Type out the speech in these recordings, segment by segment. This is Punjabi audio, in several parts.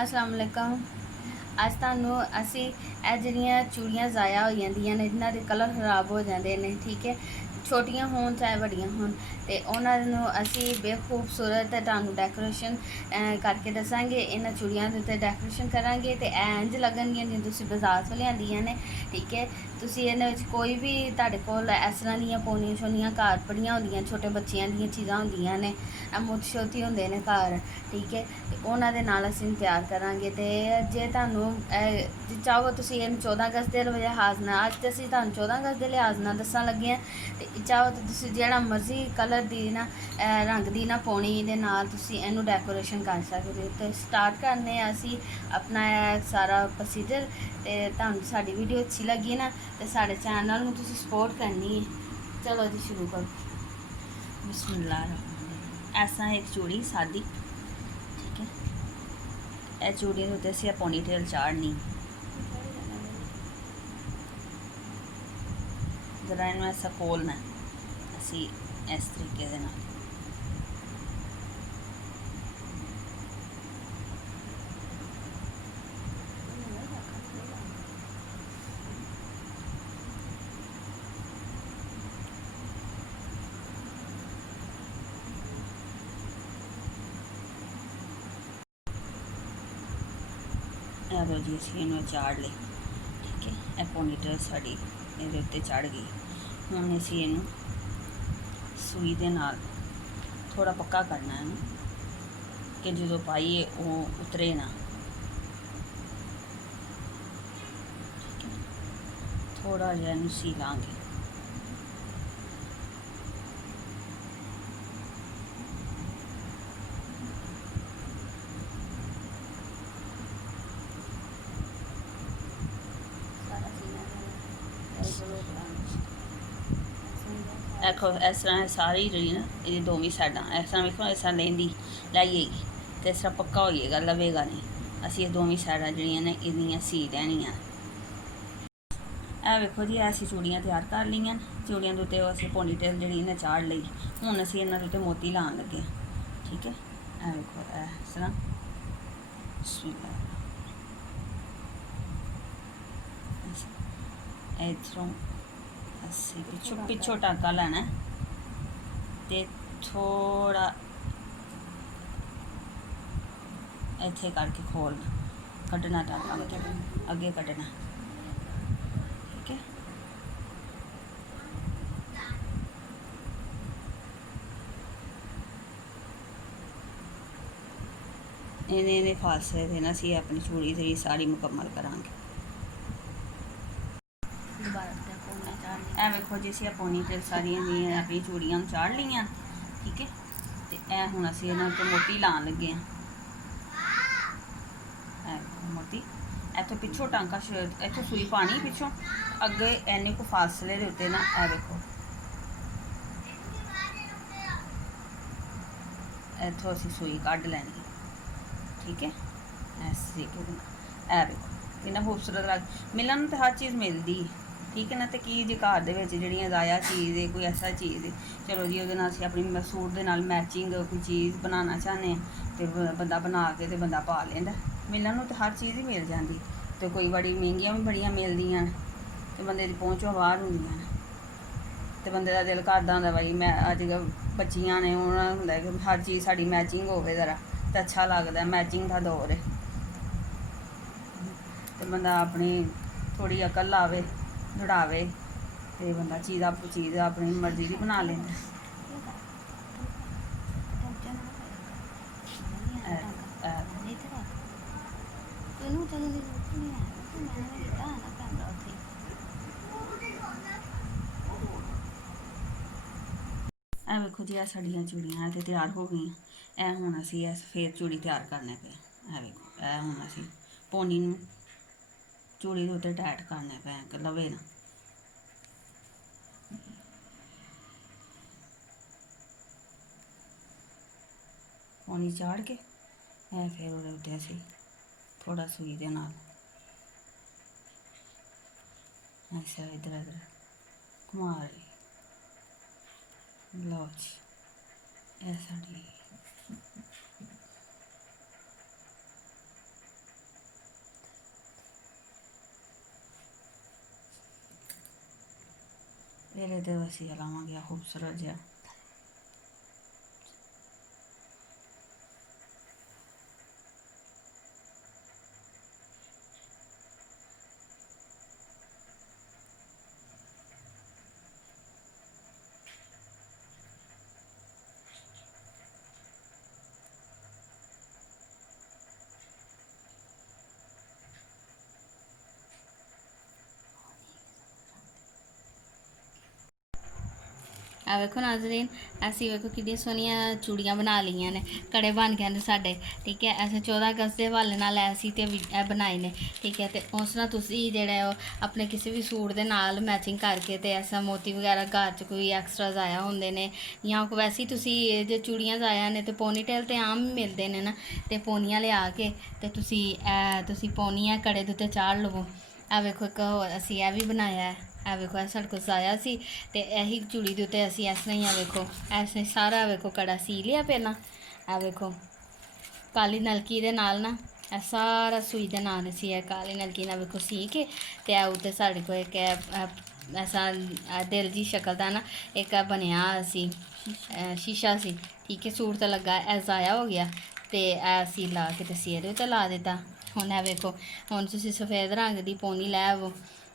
अस्सलाम वालेकुम। ਅੱਜ ਤੁਹਾਨੂੰ ਅਸੀਂ ਇਹ ਜਿਹੜੀਆਂ ਚੂੜੀਆਂ ਜ਼ਾਇਆ ਹੋ ਜਾਂਦੀਆਂ ਨੇ, ਇਹਨਾਂ ਦੇ ਕਲਰ ਖਰਾਬ ਹੋ ਜਾਂਦੇ ਨੇ, ਠੀਕ ਹੈ, ਛੋਟੀਆਂ ਹੋਣ ਚਾਹੇ ਵੱਡੀਆਂ ਹੋਣ, ਤੇ ਉਹਨਾਂ ਨੂੰ ਅਸੀਂ ਬੇਖੂਬਸੂਰਤ ਤੁਹਾਨੂੰ ਡੈਕੋਰੇਸ਼ਨ ਕਰਕੇ ਦੱਸਾਂਗੇ। ਇਹਨਾਂ ਚੂੜੀਆਂ ਦੇ ਉੱਤੇ ਡੈਕੋਰੇਸ਼ਨ ਕਰਾਂਗੇ ਤੇ ਇੰਜ ਲੱਗਣਗੀਆਂ ਜਿਵੇਂ ਤੁਸੀਂ ਬਾਜ਼ਾਰ ਤੋਂ ਲਿਆਂਦੀਆਂ ਨੇ, ਠੀਕ ਹੈ। ਤੁਸੀਂ ਇਹਨਾਂ ਵਿੱਚ ਕੋਈ ਵੀ ਤੁਹਾਡੇ ਕੋਲ ਇਸ ਤਰ੍ਹਾਂ ਦੀਆਂ ਪੌਣੀਆਂ ਛੋਨੀਆਂ ਘਰ ਪੜੀਆਂ ਹੁੰਦੀਆਂ, ਛੋਟੇ ਬੱਚਿਆਂ ਦੀਆਂ ਚੀਜ਼ਾਂ ਹੁੰਦੀਆਂ ਨੇ, ਮੁੱਛ ਛੋਟੀ ਹੁੰਦੇ ਨੇ ਘਰ, ਠੀਕ ਹੈ, ਤੇ ਉਹਨਾਂ ਦੇ ਨਾਲ ਅਸੀਂ ਤਿਆਰ ਕਰਾਂਗੇ। ਤੇ ਜੇ ਤੁਹਾਨੂੰ ਜੇ ਚਾਹੋ ਤੁਸੀਂ ਇਹਨੂੰ 14 ਅਗਸਤ ਦੇ ਲਿਹਾਜ਼ ਨਾਲ, ਅੱਜ ਤਾਂ ਅਸੀਂ ਤੁਹਾਨੂੰ 14 ਅਗਸਤ ਦੇ ਲਿਹਾਜ਼ ਨਾਲ ਦੱਸਣ ਲੱਗੇ ਹਾਂ, ਤੇ ਚਾਹੋ ਤਾਂ ਤੁਸੀਂ ਜਿਹੜਾ ਮਰਜ਼ੀ ਕਲਰ ਦੀ ਨਾ ਰੰਗ ਦੀ ਨਾ ਪੌਣੀ ਦੇ ਨਾਲ ਤੁਸੀਂ ਇਹਨੂੰ ਡੈਕੋਰੇਸ਼ਨ ਕਰ ਸਕਦੇ ਹੋ। ਤੇ ਸਟਾਰਟ ਕਰਨੇ ਆ ਅਸੀਂ ਆਪਣਾ ਸਾਰਾ ਪ੍ਰੋਸੀਜਰ। ਤੇ ਤੁਹਾਨੂੰ ਸਾਡੀ ਵੀਡੀਓ ਅੱਛੀ ਲੱਗੀ ਨਾ ਤੇ ਸਾਡੇ ਚੈਨਲ ਨੂੰ ਤੁਸੀਂ ਸਪੋਰਟ करनी है। चलो जी शुरू करो। बिस्मिल्लाह। ऐसा एक चूड़ी सादी, ठीक है। यह चूड़ी के उत्ते असीं पोनी टेल चाढ़नी, जरा इन्हूं ऐसा खोलना असीं इस तरीके दे नाल। लो जी असीं इन्हूं चाढ़ ली, ठीक है। यह पोनी टेल साड़ी इहदे उत्ते चढ़ गई। हुण असीं इहनूं सूई दे नाल थोड़ा पक्का करना है कि जो पाइए वो उतरे ना, थोड़ा जिहा इहनूं सी लांगे। देखो इस तरह सारी जी ना ये दोवें साइडां इस तरह वेखो, इस तरह लेंदी लाइएगी तो इस तरह पक्का हो जाएगा, लवेगा नहीं। असीं ये दोवें साइडां जिहड़ियां ने इहदियां सी लैणियां। वेखो जी ऐसी चूड़ियां तैयार कर लईआं। चूड़ियां दे उत्ते असीं पोनी टेल जिहड़ी इन्हें चाढ़ लई। हुण असीं इन्हां दे उत्ते मोती लाण लगे, ठीक है। वेखो इस तरह इधरों असीं पिछों टांका लैना ते थोड़ा इत्थे करके खोलना, कड्ढना टांका, मतलब अगे कड्ढना, ठीक है। इन्हें फासले थे ना असीं अपनी चूड़ी जेह्ड़ी सारी मुकम्मल करांगे। ए वेखो जी असीं पोनी टेल सारियां जियां अपनी चूड़ियां चाढ़ लियां, ठीक है। ते ए हुण असीं इन्हां ते मोती लान लगे हैं। मोती इत्थों पिछों टांका इत्थों सूई पानी, पिछों अगे इन्ने को फासले दे उत्ते ना ए वेखो इत्थों असीं सूई कड्ढ लैनी, ठीक है। ऐसे तरीके दे नाल ए वेखो किन्ना खूबसूरत लग मिलन तो हर चीज़ मिलती है, ठीक है ना। तो की जे घर दे विच जिहड़ियां ज़ाया चीज़ है, कोई ऐसा चीज़ है, चलो जी उहदे नाल असीं अपनी सूट दे नाल मैचिंग कोई चीज़ बनाना चाहते हैं तो बंदा बना के ते बंदा पा लैंदा। मिलन नूं तो हर चीज़ ही मिल जाती, तो कोई बड़ी महंगियां भी बड़ियां मिलदियां ते बंदे दी पहुँचों बाहर हुंदियां ने, तो बंदे दा दिल करदा हुंदा भाई मैं अज्ज बच्चियां ने उन्हां नूं हुंदा कि हर चीज़ साडी मैचिंग होवे जरा, तो अच्छा लगदा। मैचिंग दा दौर है, तो बंदा अपनी थोड़ी अकल लावे दड़ावे तो बंदा चीज़ अपनी मर्जी की बना लेंदा। ए वेखो जी साड़ियां चूड़ियां ते तैयार हो गई। ए हुण असीं फिर चूड़ी तैयार करने पे ए वेखो ए हुण असीं पौनी नूं चूड़ी दे उत्ते टाइट करने पे लवे ना। पौनी चाढ़ के फिर ओहदे उत्ते असीं थोड़ा सूई दे नाल ऐसा इधर उधर घुमा रही। लो जी ऐ साड़ी ਫਿਰ ਇਹਦੇ ਅਸੀਂ ਲਾਵਾਂਗੇ ਆਹ ਖੂਬਸੂਰਤ ਜਿਹਾ ਆ ਵੇਖੋ ਨਾਜ਼ਰੀਨ, ਅਸੀਂ ਵੇਖੋ ਕਿੰਨੀਆਂ ਸੋਹਣੀਆਂ ਚੂੜੀਆਂ ਬਣਾ ਲਈਆਂ ਨੇ, ਕੜੇ ਬਣ ਗਏ ਨੇ ਸਾਡੇ। ਠੀਕ ਹੈ, ਅਸੀਂ 14 ਅਗਸਤ ਦੇ ਹਵਾਲੇ ਨਾਲ ਅਸੀਂ ਤੇ ਇਹ ਬਣਾਏ ਨੇ। ਠੀਕ ਹੈ, ਤੇ ਉਸ ਨਾਲ ਤੁਸੀਂ ਜਿਹੜਾ ਉਹ ਆਪਣੇ ਕਿਸੇ ਵੀ ਸੂਟ ਦੇ ਨਾਲ ਮੈਚਿੰਗ ਕਰਕੇ ਤੇ ਐਸਾ ਮੋਤੀ ਵਗੈਰਾ ਘਰ 'ਚ ਕੋਈ ਐਕਸਟਰਾਜ਼ ਆਇਆ ਹੁੰਦੇ ਨੇ, ਜਾਂ ਵੈਸੇ ਹੀ ਤੁਸੀਂ ਜੇ ਚੂੜੀਆਂ ਆਇਆ ਨੇ ਤੇ ਪੋਨੀਟੇਲ ਤੇ ਆਮ ਹੀ ਮਿਲਦੇ ਨੇ ਨਾ, ਤੇ ਪੋਨੀਆਂ ਲਿਆ ਕੇ ਤੇ ਤੁਸੀਂ ਪੋਨੀਆਂ ਕੜੇ ਦੇ ਉੱਤੇ ਚਾੜ ਲਵੋ। ਆ ਵੇਖੋ ਇੱਕ ਹੋਰ ਅਸੀਂ ਇਹ ਵੀ ਬਣਾਇਆ ਹੈ। ਆ ਵੇਖੋ ਇਹ ਸਾਡੇ ਕੋਲ ਆਇਆ ਸੀ, ਤੇ ਇਹੀ ਚੂੜੀ ਦੇ ਉੱਤੇ ਅਸੀਂ ਇਸ ਤਰ੍ਹਾਂ ਹੀ ਆ ਵੇਖੋ ਐਸੇ ਸਾਰਾ ਵੇਖੋ ਕੜਾ ਸੀ ਲਿਆ ਪਹਿਲਾਂ। ਆ ਵੇਖੋ ਕਾਲੀ ਨਲਕੀ ਦੇ ਨਾਲ ਨਾ ਇਹ ਸਾਰਾ ਸੂਈ ਦੇ ਨਾਲ ਅਸੀਂ ਇਹ ਕਾਲੀ ਨਲਕੀ ਨਾਲ ਵੇਖੋ ਸੀ ਕੇ, ਤੇ ਆ ਉੱਤੇ ਸਾਡੇ ਕੋਲ ਇੱਕ ਐਸਾ ਦਿਲ ਦੀ ਸ਼ਕਲ ਦਾ ਨਾ ਇੱਕ ਬਣਿਆ ਸੀ ਸ਼ੀਸ਼ਾ ਸੀ। ਠੀਕ ਹੈ, ਸੂਟ ਤਾਂ ਲੱਗਾ, ਇਹ ਜ਼ਾਇਆ ਹੋ ਗਿਆ, ਤੇ ਇਹ ਅਸੀਂ ਲਾ ਕੇ ਤੇ ਅਸੀਂ ਇਹਦੇ ਉੱਤੇ ਲਾ ਦਿੱਤਾ। ਹੁਣ ਇਹ ਵੇਖੋ, ਹੁਣ ਤੁਸੀਂ ਸਫੇਦ ਰੰਗ ਦੀ ਪੋਨੀ ਲੈ ਆਵੋ,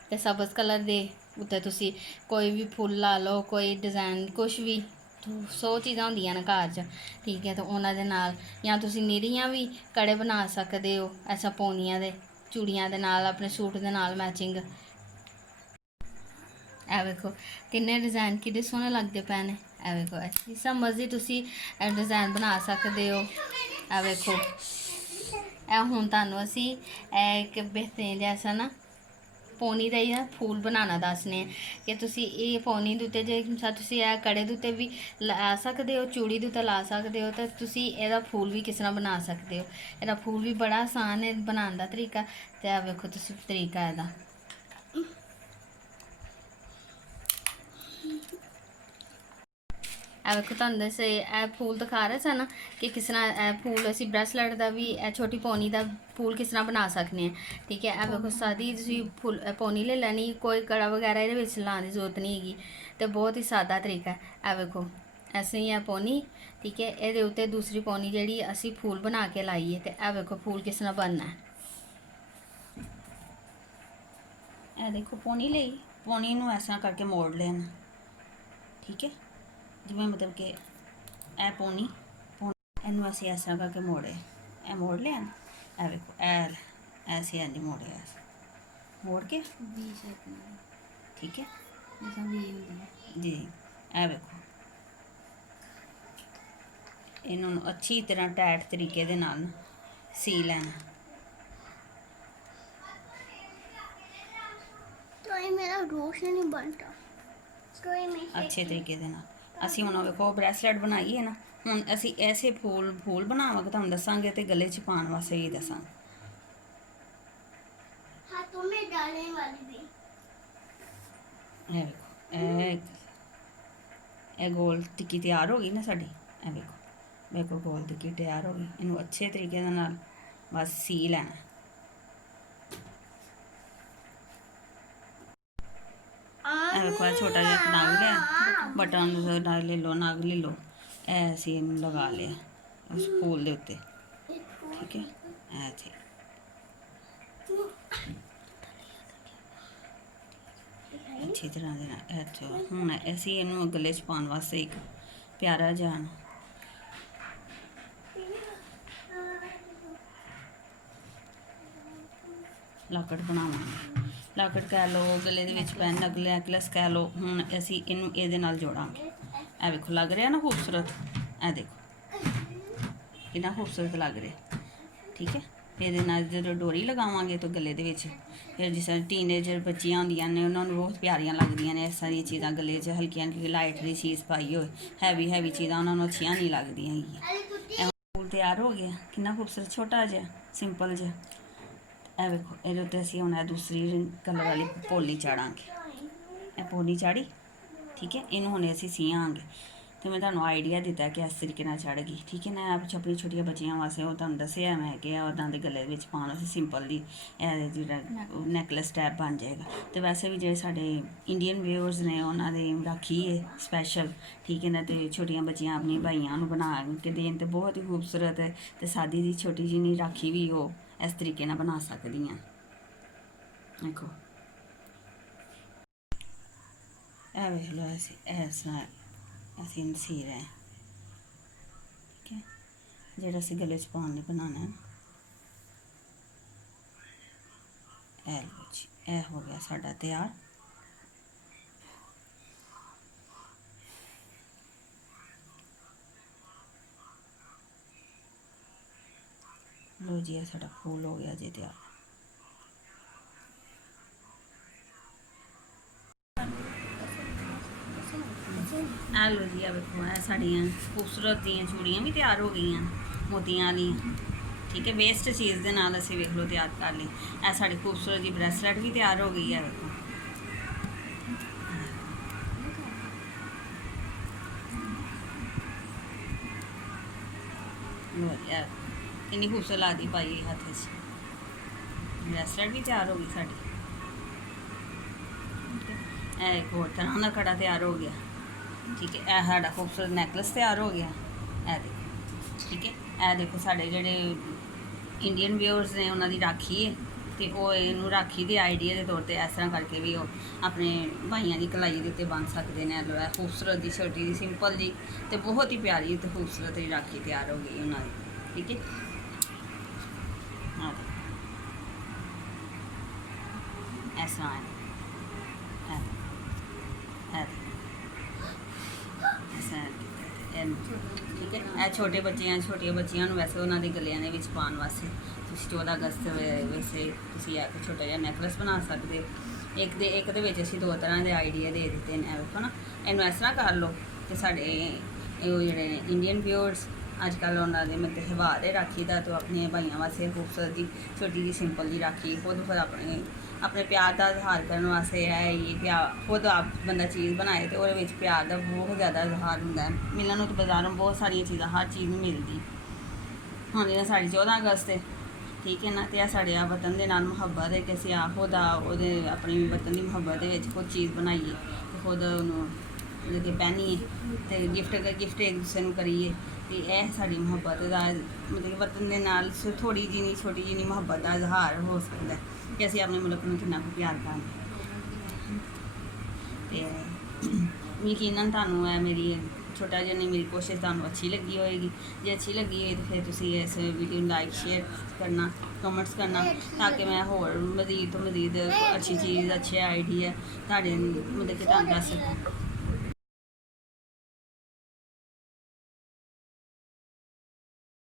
ਤੇ ਸਬਜ਼ ਕਲਰ ਦੇ ਉੱਤੇ ਤੁਸੀਂ ਕੋਈ ਵੀ ਫੁੱਲ ਲਾ ਲਓ, ਕੋਈ ਡਿਜ਼ਾਈਨ, ਕੁਛ ਵੀ 100 ਚੀਜ਼ਾਂ ਹੁੰਦੀਆਂ ਨੇ ਘਰ 'ਚ। ਠੀਕ ਹੈ, ਤਾਂ ਉਹਨਾਂ ਦੇ ਨਾਲ ਜਾਂ ਤੁਸੀਂ ਨਿਰੀਆਂ ਵੀ ਕੜੇ ਬਣਾ ਸਕਦੇ ਹੋ ਐਸਾ ਪੋਨੀਆਂ ਦੇ ਚੂੜੀਆਂ ਦੇ ਨਾਲ, ਆਪਣੇ ਸੂਟ ਦੇ ਨਾਲ ਮੈਚਿੰਗ। ਇਹ ਵੇਖੋ ਕਿੰਨੇ ਡਿਜ਼ਾਈਨ ਕਿੰਨੇ ਸੋਹਣੇ ਲੱਗਦੇ ਪਏ ਨੇ। ਇਹ ਵੇਖੋ ਜਿਸ ਤਰ੍ਹਾਂ ਮਰਜ਼ੀ ਤੁਸੀਂ ਡਿਜ਼ਾਈਨ ਬਣਾ ਸਕਦੇ ਹੋ। ਇਹ ਵੇਖੋ ਇਹ ਹੁਣ ਤੁਹਾਨੂੰ ਅਸੀਂ ਇੱਕ ਬਿਹਤਰੀਨ ਜੈਸਾ ਨਾ ਪੋਨੀ ਦਾ ਹੀ ਨਾ ਫੂਲ ਬਣਾਉਣਾ ਦੱਸਨੇ ਆ, ਕਿ ਤੁਸੀਂ ਇਹ ਪੋਨੀ ਦੇ ਉੱਤੇ ਜੇ ਤੁਸੀਂ ਇਹ ਕੜੇ ਦੇ ਉੱਤੇ ਵੀ ਲਾ ਸਕਦੇ ਹੋ, ਚੂੜੀ ਦੇ ਉੱਤੇ ਲਾ ਸਕਦੇ ਹੋ, ਤਾਂ ਤੁਸੀਂ ਇਹਦਾ ਫੂਲ ਵੀ ਕਿਸ ਤਰ੍ਹਾਂ ਬਣਾ ਸਕਦੇ ਹੋ। ਇਹਦਾ ਫੂਲ ਵੀ ਬੜਾ ਆਸਾਨ ਹੈ ਬਣਾਉਣ ਦਾ ਤਰੀਕਾ। ਤੇ ਆ ਵੇਖੋ ਤੁਸੀਂ ਤਰੀਕਾ ਇਹਦਾ। ਇਹ ਵੇਖੋ ਤੁਹਾਨੂੰ ਦੱਸੇ ਇਹ ਫੂਲ ਦਿਖਾ ਰਹੇ ਸਨ ਕਿ ਕਿਸ ਤਰ੍ਹਾਂ ਇਹ ਫੂਲ ਅਸੀਂ ਬ੍ਰੈਸਲੇਟ ਦਾ ਵੀ ਇਹ ਛੋਟੀ ਪੌਨੀ ਦਾ ਫੂਲ ਕਿਸ ਤਰ੍ਹਾਂ ਬਣਾ ਸਕਦੇ ਹਾਂ। ਠੀਕ ਹੈ, ਇਹ ਵੇਖੋ ਸਾਦੀ ਤੁਸੀਂ ਫੁੱਲ ਪੌਨੀ ਲੈ ਲੈਣੀ, ਕੋਈ ਕੜਾ ਵਗੈਰਾ ਇਹਦੇ ਵਿੱਚ ਲਾਉਣ ਦੀ ਜ਼ਰੂਰਤ ਨਹੀਂ ਹੈਗੀ, ਤੇ ਬਹੁਤ ਹੀ ਸਾਦਾ ਤਰੀਕਾ ਹੈ। ਇਹ ਵੇਖੋ ਐਸੇ ਹੀ ਹੈ ਪੌਨੀ। ਠੀਕ ਹੈ, ਇਹਦੇ ਉੱਤੇ ਦੂਸਰੀ ਪੌਨੀ ਜਿਹੜੀ ਅਸੀਂ ਫੂਲ ਬਣਾ ਕੇ ਲਾਈਏ, ਤੇ ਇਹ ਵੇਖੋ ਫੂਲ ਕਿਸ ਤਰ੍ਹਾਂ ਬਣਨਾ ਹੈ। ਇਹ ਦੇਖੋ ਪੌਨੀ ਲਈ, ਪੌਨੀ ਨੂੰ ਇਸ ਤਰ੍ਹਾਂ ਕਰਕੇ ਮੋੜ ਲੈਣਾ। ਠੀਕ ਹੈ, ਜਿਵੇਂ ਮਤਲਬ ਕਿ ਇਹ ਪੌਨੀ ਇਹਨੂੰ ਅਸੀਂ ਇਸ ਤਰ੍ਹਾਂ ਕਰਕੇ ਮੋੜੇ, ਇਹ ਮੋੜ ਲਿਆ ਨਾ। ਇਹ ਵੇਖੋ ਐਸੇ ਇੰਝ ਮੋੜਿਆ, ਮੋੜ ਕੇ ਠੀਕ ਹੈ ਜੀ। ਇਹ ਵੇਖੋ ਇਹਨੂੰ ਅੱਛੀ ਤਰ੍ਹਾਂ ਟਾਈਟ ਤਰੀਕੇ ਦੇ ਨਾਲ ਸੀ ਲੈਣਾ। ਮੇਰਾ ਰੋਸ਼ਨ ਨਹੀਂ ਬਣਦਾ ਅੱਛੇ ਤਰੀਕੇ ਦੇ ਨਾਲ ਅਸੀਂ ਹੁਣ ਵੇਖੋ ਬ੍ਰੈਸਲੇਟ ਬਣਾਈ ਹੈ ਨਾ, ਹੁਣ ਅਸੀਂ ਐਸੇ ਫੂਲ ਬਣਾਵਾਂਗੇ, ਤੁਹਾਨੂੰ ਦੱਸਾਂਗੇ, ਤੇ ਗਲੇ 'ਚ ਪਾਉਣ ਵਾਸਤੇ ਵੀ ਦੱਸਾਂਗੇ। हाथों में डालने वाली भी। ਇਹ ਵੇਖੋ ਇਹ ਗੋਲ ਟਿੱਕੀ ਤਿਆਰ ਹੋ ਗਈ ਨਾ ਸਾਡੀ। ਇਹ ਵੇਖੋ ਗੋਲ ਟਿੱਕੀ ਤਿਆਰ ਹੋ ਗਈ। ਇਹਨੂੰ ਅੱਛੇ ਤਰੀਕੇ ਦੇ ਨਾਲ ਬਸ ਸੀ ਲੈਣਾ। ਇਹ ਵੇਖੋ ਛੋਟਾ ਜਿਹਾ ਨਗ ਲਿਆ, ਬਟਨ ਦਾ ਲੈ ਲਓ, ਨਗ ਲੈ ਲਓ, ਇਹ ਅਸੀਂ ਇਹਨੂੰ ਲਗਾ ਲਿਆ ਉਸ ਫੂਲ ਦੇ ਉੱਤੇ। ਠੀਕ ਹੈ, ਇਹ ਜੀ ਅੱਛੀ ਤਰ੍ਹਾਂ ਦੇ ਨਾਲ ਇਹ ਹੁਣ ਅਸੀਂ ਇਹਨੂੰ ਗਲੇ 'ਚ ਪਾਉਣ ਵਾਸਤੇ ਇੱਕ ਪਿਆਰਾ ਜਿਹਾ ਲਾਕਟ ਬਣਾਵਾਂਗੇ। ਲਾਕਟ ਕਹਿ ਲਓ, ਗਲੇ ਦੇ ਵਿੱਚ ਪੈਨ ਨੈਕਲੈਸ ਕਹਿ ਲਓ। ਹੁਣ ਅਸੀਂ ਇਹਨੂੰ ਇਹਦੇ ਨਾਲ ਜੋੜਾਂਗੇ। ਇਹ ਵੇਖੋ ਲੱਗ ਰਿਹਾ ਨਾ ਖੂਬਸੂਰਤ। ਇਹ ਦੇਖੋ ਕਿੰਨਾ ਖੂਬਸੂਰਤ ਲੱਗ ਰਿਹਾ। ਠੀਕ ਹੈ, ਇਹਦੇ ਨਾਲ ਜਦੋਂ ਡੋਰੀ ਲਗਾਵਾਂਗੇ ਤਾਂ ਗਲੇ ਦੇ ਵਿੱਚ ਫਿਰ ਜਿਸ ਤਰ੍ਹਾਂ ਟੀਨੇਜਰ ਬੱਚੀਆਂ ਹੁੰਦੀਆਂ ਨੇ ਉਹਨਾਂ ਨੂੰ ਬਹੁਤ ਪਿਆਰੀਆਂ ਲੱਗਦੀਆਂ ਨੇ ਇਸ ਸਾਰੀਆਂ ਚੀਜ਼ਾਂ ਗਲੇ 'ਚ ਹਲਕੀਆਂ ਹਲਕੀ ਲਾਈਟ ਦੀ ਚੀਜ਼ ਪਾਈ ਹੋਏ। ਹੈਵੀ ਚੀਜ਼ਾਂ ਉਹਨਾਂ ਨੂੰ ਅੱਛੀਆਂ ਨਹੀਂ ਲੱਗਦੀਆਂ ਹੈਗੀਆਂ। ਫੂਲ ਤਿਆਰ ਹੋ ਗਿਆ, ਕਿੰਨਾ ਖੂਬਸੂਰਤ ਛੋਟਾ ਜਿਹਾ ਸਿੰਪਲ ਜਿਹਾ। ਇਹ ਵੇਖੋ ਇਹਦੇ ਉੱਤੇ ਅਸੀਂ ਹੁਣ ਇਹ ਦੂਸਰੀ ਕਲਰ ਵਾਲੀ ਪੋਲੀ ਚਾੜਾਂਗੇ। ਇਹ ਪੋਲੀ ਚਾੜੀ। ਠੀਕ ਹੈ, ਇਹਨੂੰ ਹੁਣ ਅਸੀਂ ਸੀਆਂਗੇ। ਤੇ ਮੈਂ ਤੁਹਾਨੂੰ ਆਈਡੀਆ ਦਿੱਤਾ ਕਿ ਇਸ ਤਰੀਕੇ ਨਾਲ ਚੜ੍ਹੇਗੀ। ਠੀਕ ਹੈ ਨਾ। ਆਪ ਆਪਣੀ ਛੋਟੀਆਂ ਬੱਚੀਆਂ ਵਾਸਤੇ ਉਹ ਤੁਹਾਨੂੰ ਦੱਸਿਆ ਮੈਂ ਕਿ ਉਹਨਾਂ ਦੇ ਗਲੇ ਵਿੱਚ ਪਾਉਣ ਵਾਸਤੇ ਸਿੰਪਲ ਦੀ ਇਹ ਜਿਹੜਾ ਨੈਕਲਸ ਟੈਪ ਬਣ ਜਾਏਗਾ। ਤੇ ਵੈਸੇ ਵੀ ਜਿਹੜੇ ਸਾਡੇ ਇੰਡੀਅਨ ਵਿਊਅਰਸ ਨੇ ਉਹਨਾਂ ਦੇ ਰਾਖੀ ਹੈ ਸਪੈਸ਼ਲ, ਠੀਕ ਹੈ ਨਾ। ਤੇ ਛੋਟੀਆਂ ਬੱਚੀਆਂ ਆਪਣੀ ਭਾਈਆਂ ਨੂੰ ਬਣਾ ਕੇ ਦੇਣ ਤੇ ਬਹੁਤ ਹੀ ਖੂਬਸੂਰਤ ਤੇ ਸਾਦੀ ਦੀ ਛੋਟੀ ਜਿਹੀ ਰਾਖੀ ਵੀ ਉਹ ਇਸ ਤਰੀਕੇ ਨਾਲ ਬਣਾ ਸਕਦੀਆਂ। ਦੇਖੋ ਇਹ ਵੇਖ ਲਓ ਅਸੀਂ ਸੀ ਰਹੇ ਹਾਂ। ਠੀਕ ਹੈ। ਜਿਹੜਾ ਅਸੀਂ ਗਲੇ 'ਚ ਪਾਉਣ ਲਈ ਬਣਾਉਣਾ ਹੈ। ਇਹ ਲਓ ਜੀ, ਇਹ ਹੋ ਗਿਆ ਸਾਡਾ ਤਿਆਰ। ਲਓ ਜੀ, ਇਹ ਸਾਡਾ ਫੂਲ ਹੋ ਗਿਆ ਜੀ ਤਿਆਰ। ਆ ਲਓ ਜੀ, ਆ ਵੇਖੋ ਇਹ ਸਾਡੀਆਂ ਖੂਬਸੂਰਤ ਦੀਆਂ ਚੂੜੀਆਂ ਵੀ ਤਿਆਰ ਹੋ ਗਈਆਂ ਮੋਤੀਆਂ ਵਾਲੀਆਂ। ਠੀਕ ਹੈ। ਵੇਸਟ ਚੀਜ਼ ਦੇ ਨਾਲ ਅਸੀਂ ਵੇਖ ਲਓ ਤਿਆਰ ਕਰ ਲਈ। ਇਹ ਸਾਡੀ ਖੂਬਸੂਰਤ ਜੀ ਬ੍ਰੈਸਲੈਟ ਵੀ ਤਿਆਰ ਹੋ ਗਈ ਹੈ। ਵੇਖੋ ਲਓ ਜੀ, ਕਿੰਨੀ ਖੂਬਸੂਰਤ ਲੱਗਦੀ ਪਾਈ ਹੱਥ 'ਚ। ਬ੍ਰੈਸਲੈਟ ਵੀ ਤਿਆਰ ਹੋ ਗਈ ਸਾਡੀ। ਇਹ ਇੱਕ ਹੋਰ ਤਰ੍ਹਾਂ ਦਾ ਕੜਾ ਤਿਆਰ ਹੋ ਗਿਆ। ਠੀਕ ਹੈ। ਇਹ ਸਾਡਾ ਖੂਬਸੂਰਤ ਨੈਕਲਸ ਤਿਆਰ ਹੋ ਗਿਆ। ਇਹ ਦੇਖੋ। ਠੀਕ ਹੈ। ਇਹ ਦੇਖੋ ਸਾਡੇ ਜਿਹੜੇ ਇੰਡੀਅਨ ਵਿਊਅਰਸ ਨੇ ਉਹਨਾਂ ਦੀ ਰਾਖੀ ਹੈ ਤੇ ਉਹ ਇਹਨੂੰ ਰਾਖੀ ਦੇ ਆਈਡੀਆ ਦੇ ਤੌਰ ਤੇ ਇਸ ਤਰ੍ਹਾਂ ਕਰਕੇ ਵੀ ਉਹ ਆਪਣੇ ਭਾਈਆਂ ਦੀ ਕਲਾਈ ਦੇ ਉੱਤੇ ਬੰਨ ਸਕਦੇ ਨੇ। ਇਹ ਖੂਬਸੂਰਤ ਦੀ ਛੋਟੀ ਦੀ ਸਿੰਪਲ ਦੀ ਤੇ ਬਹੁਤ ਹੀ ਪਿਆਰੀ ਤੇ ਖੂਬਸੂਰਤ ਦੀ ਰਾਖੀ ਤਿਆਰ ਹੋ ਗਈ ਉਹਨਾਂ ਦੀ। ਠੀਕ ਹੈ। ਹਾਂ ਇਸ ਤਰ੍ਹਾਂ ਹੈ। ਠੀਕ ਹੈ। ਇਹ ਛੋਟੀਆਂ ਬੱਚੀਆਂ ਨੂੰ ਵੈਸੇ ਉਹਨਾਂ ਦੇ ਗਲਿਆਂ ਦੇ ਵਿੱਚ ਪਾਉਣ ਵਾਸਤੇ ਤੁਸੀਂ 14 ਅਗਸਤ ਵੈਸੇ ਤੁਸੀਂ ਇੱਕ ਛੋਟਾ ਜਿਹਾ ਨੈਕਲਸ ਬਣਾ ਸਕਦੇ ਹੋ। ਇੱਕ ਦੇ ਵਿੱਚ ਅਸੀਂ 2 ਤਰ੍ਹਾਂ ਦੇ ਆਈਡੀਆ ਦੇ ਦਿੱਤੇ ਨੇ। ਵੇਖੋ ਨਾ, ਇਹਨੂੰ ਇਸ ਤਰ੍ਹਾਂ ਕਰ ਲਓ ਤੇ ਸਾਡੇ ਇਹ ਜਿਹੜੇ ਇੰਡੀਅਨ ਵਿਊਅਰਸ ਅੱਜ ਕੱਲ੍ਹ ਉਹਨਾਂ ਦੇ ਮਤਲਬ ਤਿਉਹਾਰ ਹੈ ਰਾਖੀ ਦਾ, ਤਾਂ ਆਪਣੇ ਭਾਈਆਂ ਵਾਸਤੇ ਖੂਬਸੂਰਤ ਦੀ ਛੋਟੀ ਜਿਹੀ ਸਿੰਪਲ ਦੀ ਰਾਖੀ ਖੁਦ ਆਪਣੇ ਪਿਆਰ ਦਾ ਇਜ਼ਹਾਰ ਕਰਨ ਵਾਸਤੇ ਇਹ ਪਿਆਰ ਖੁਦ ਆਪ ਬੰਦਾ ਚੀਜ਼ ਬਣਾਏ ਤੇ ਉਹਦੇ ਵਿੱਚ ਪਿਆਰ ਦਾ ਬਹੁਤ ਜ਼ਿਆਦਾ ਇਜ਼ਹਾਰ ਹੁੰਦਾ ਹੈ। ਮਿਲਣ ਨੂੰ ਤਾਂ ਬਾਜ਼ਾਰੋਂ ਬਹੁਤ ਸਾਰੀਆਂ ਚੀਜ਼ਾਂ ਹਰ ਚੀਜ਼ ਨਹੀਂ ਮਿਲਦੀ। ਹੁਣ ਜਿਵੇਂ ਸਾਡੀ 14 ਅਗਸਤ ਹੈ। ਠੀਕ ਹੈ ਨਾ। ਤੇ ਇਹ ਸਾਡੇ ਆ ਵਤਨ ਦੇ ਨਾਲ ਮੁਹੱਬਤ ਹੈ ਕਿ ਅਸੀਂ ਉਹਦੇ ਆਪਣੀ ਵਤਨ ਦੀ ਮੁਹੱਬਤ ਦੇ ਵਿੱਚ ਖੁਦ ਚੀਜ਼ ਬਣਾਈਏ ਤੇ ਖੁਦ ਉਹਨੂੰ ਮਤਲਬ ਕਿ ਪਹਿਨੀਏ ਤੇ ਗਿਫਟ ਇੱਕ ਦੂਸਰੇ ਨੂੰ ਕਰੀਏ। ਤੇ ਇਹ ਸਾਡੀ ਮੁਹੱਬਤ ਦਾ ਮਤਲਬ ਕਿ ਵਤਨ ਦੇ ਨਾਲ ਛੋਟੀ ਜਿਹੀ ਮੁਹੱਬਤ ਦਾ ਇਜ਼ਹਾਰ ਹੋ ਸਕਦਾ ਕਿ ਅਸੀਂ ਆਪਣੇ ਮੁਲਕ ਨੂੰ ਕਿੰਨਾ ਕੁ ਪਿਆਰ ਕਰਦੇ। ਤੇ ਯਕੀਨਨ ਤੁਹਾਨੂੰ ਇਹ ਮੇਰੀ ਛੋਟਾ ਜਿਹਾ ਮੇਰੀ ਕੋਸ਼ਿਸ਼ ਤੁਹਾਨੂੰ ਅੱਛੀ ਲੱਗੀ ਹੋਏਗੀ। ਜੇ ਅੱਛੀ ਲੱਗੀ ਹੋਏ ਤਾਂ ਫਿਰ ਤੁਸੀਂ ਇਸ ਵੀਡੀਓ ਨੂੰ ਲਾਈਕ ਸ਼ੇਅਰ ਕਰਨਾ, ਕਮੈਂਟਸ ਕਰਨਾ ਤਾਂ ਕਿ ਮੈਂ ਹੋਰ ਮਜ਼ੀਦ ਤੋਂ ਮਜ਼ੀਦ ਅੱਛੀ ਚੀਜ਼ ਅੱਛੇ ਆਈਡੀਆ ਤੁਹਾਡੇ ਮਤਲਬ ਕਿ ਤੁਹਾਨੂੰ ਦੱਸ ਸਕਾਂ।